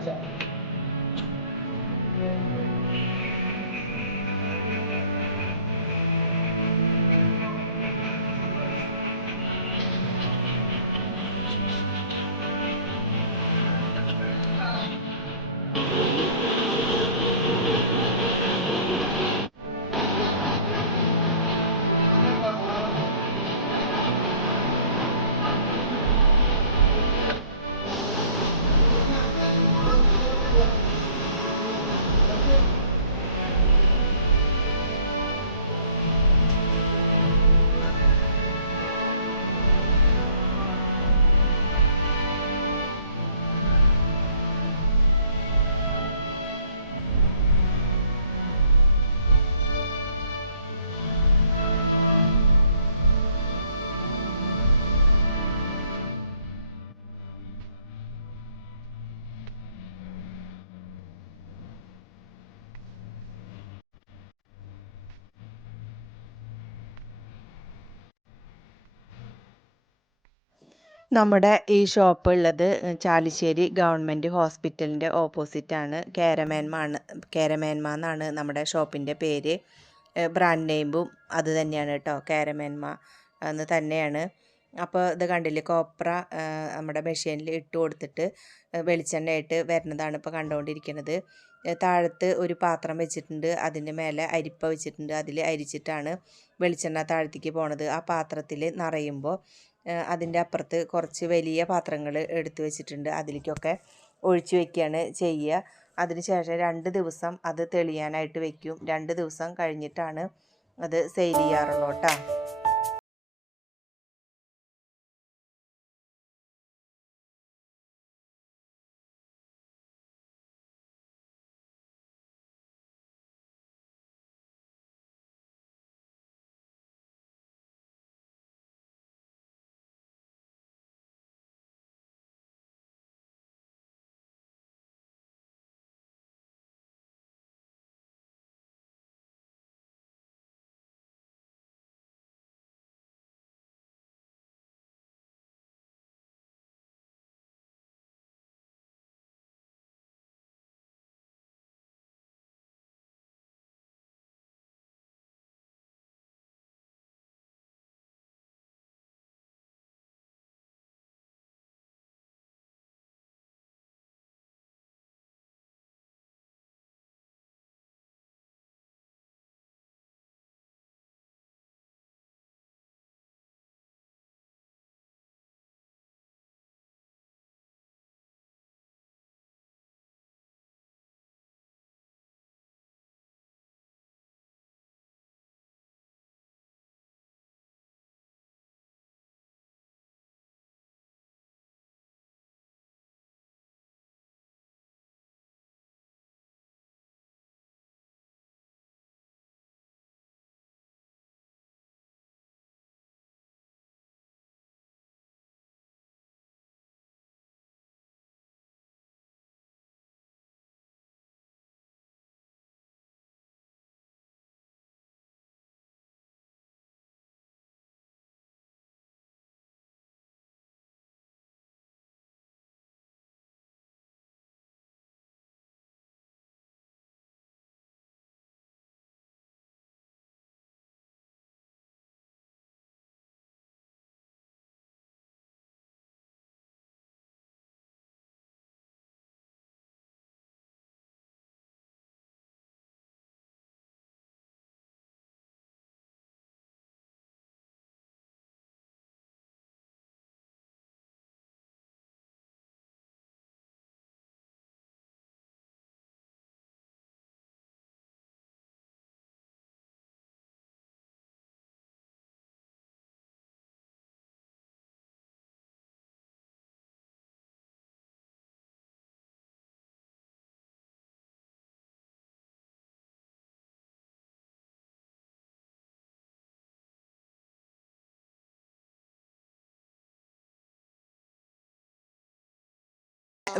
一下。നമ്മുടെ ഈ ഷോപ്പ് ഉള്ളത് ചാലിശ്ശേരി ഗവൺമെന്റ് ഹോസ്പിറ്റലിന്റെ ഓപ്പോസിറ്റാണ്. കേരമേന്മാണ് കേരമേന്മ എന്നാണ് നമ്മുടെ ഷോപ്പിന്റെ പേര്. ബ്രാൻഡ് നെയിമും അത് തന്നെയാണ് കേട്ടോ കേരമേന്മ എന്ന് തന്നെയാണ്. അപ്പോൾ ഇത് കണ്ടില്ലേ കോപ്ര നമ്മുടെ മെഷീനിൽ ഇട്ട് കൊടുത്തിട്ട് വെളിച്ചെണ്ണയായിട്ട് വരുന്നതാണ് ഇപ്പോൾ കണ്ടുകൊണ്ടിരിക്കുന്നത്. താഴത്ത് ഒരു പാത്രം വെച്ചിട്ടുണ്ട് അതിന്റെ മേലെ അരിപ്പ വെച്ചിട്ടുണ്ട് അതിൽ അരിച്ചിട്ടാണ് വെളിച്ചെണ്ണ താഴത്തേക്ക് പോണത്. ആ പാത്രത്തിൽ നിറയുമ്പോൾ അതിന്റെ അപ്പുറത്ത് കുറച്ച് വലിയ പാത്രങ്ങൾ എടുത്തു വെച്ചിട്ടുണ്ട്. അതിലേക്കൊക്കെ ഒഴിച്ചു വെക്കുകയാണ് ചെയ്യുക. അതിനുശേഷം രണ്ട് ദിവസം അത് തെളിയാനായിട്ട് വെക്കും. രണ്ട് ദിവസം കഴിഞ്ഞിട്ടാണ് അത് സെയിൽ ചെയ്യാറുള്ളൂ കേട്ടോ.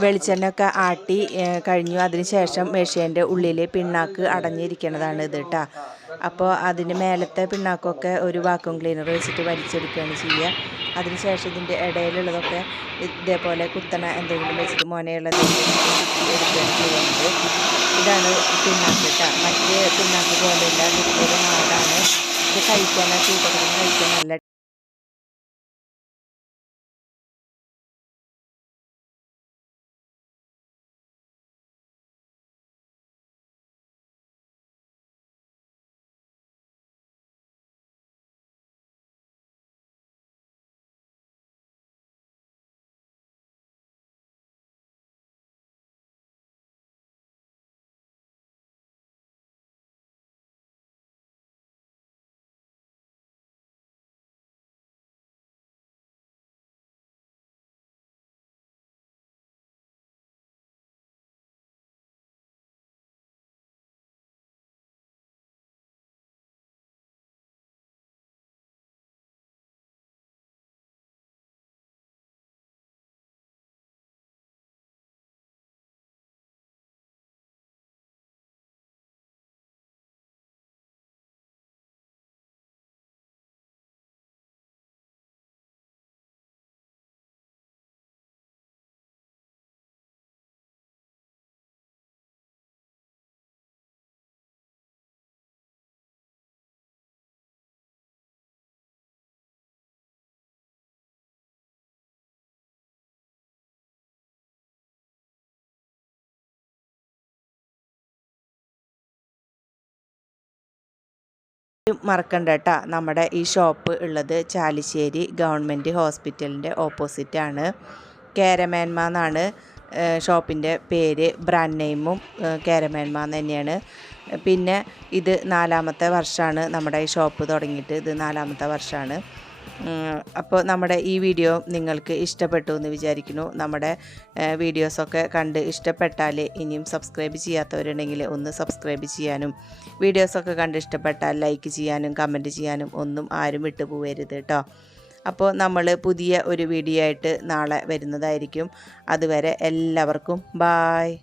വെളിച്ചെണ്ണയൊക്കെ ആട്ടി കഴിഞ്ഞു. അതിന് ശേഷം മെഷീന്റെ ഉള്ളിൽ പിണ്ണാക്ക് അടഞ്ഞിരിക്കുന്നതാണ് ഇത് കേട്ടോ അപ്പോൾ അതിന് മേലത്തെ പിണ്ണാക്കൊക്കെ ഒരു വാക്കും ക്ലീനർ വെച്ചിട്ട് വലിച്ചെടുക്കുകയാണ് ചെയ്യുക. അതിനുശേഷം ഇതിന്റെ ഇടയിലുള്ളതൊക്കെ ഇതേപോലെ കുത്തണ എന്തെങ്കിലും വെച്ചിട്ട് മോനെയുള്ളത് എടുക്കുകയാണ് ചെയ്യുന്നത്. ഇതാണ് പിണ്ണാക്ക് കേട്ടോ മറ്റേ പിണ്ണാക്ക് പോലെയുള്ള നാടാണ് ഇത് കഴിക്കാനാണ് ചൂടൊക്കെ കഴിക്കാൻ നല്ല മറക്കണ്ട കേട്ടോ. നമ്മുടെ ഈ ഷോപ്പ് ഉള്ളത് ചാലിശ്ശേരി ഗവൺമെന്റ് ഹോസ്പിറ്റലിന്റെ ഓപ്പോസിറ്റാണ് കേരമേന്മ എന്നാണ് ഷോപ്പിന്റെ പേര് ബ്രാൻഡ് നെയിമും കേരമേന്മ തന്നെയാണ്. പിന്നെ ഇത് നാലാമത്തെ വർഷമാണ് നമ്മുടെ ഈ ഷോപ്പ് തുടങ്ങിയിട്ട് ഇത് നാലാമത്തെ വർഷമാണ് അപ്പോൾ നമ്മുടെ ഈ വീഡിയോ നിങ്ങൾക്ക് ഇഷ്ടപ്പെട്ടു എന്ന് വിചാരിക്കുന്നു. നമ്മുടെ വീഡിയോസൊക്കെ കണ്ട് ഇഷ്ടപ്പെട്ടാൽ ഇനിയും സബ്സ്ക്രൈബ് ചെയ്യാത്തവരുണ്ടെങ്കിൽ ഒന്ന് സബ്സ്ക്രൈബ് ചെയ്യാനും വീഡിയോസൊക്കെ കണ്ട് ഇഷ്ടപ്പെട്ടാൽ ലൈക്ക് ചെയ്യാനും കമന്റ് ചെയ്യാനും ഒന്നും ആരും വിട്ടുപോകരുത് കേട്ടോ അപ്പോൾ നമ്മൾ പുതിയ ഒരു വീഡിയോ ആയിട്ട് നാളെ വരുന്നതായിരിക്കും. അതുവരെ എല്ലാവർക്കും ബായ്.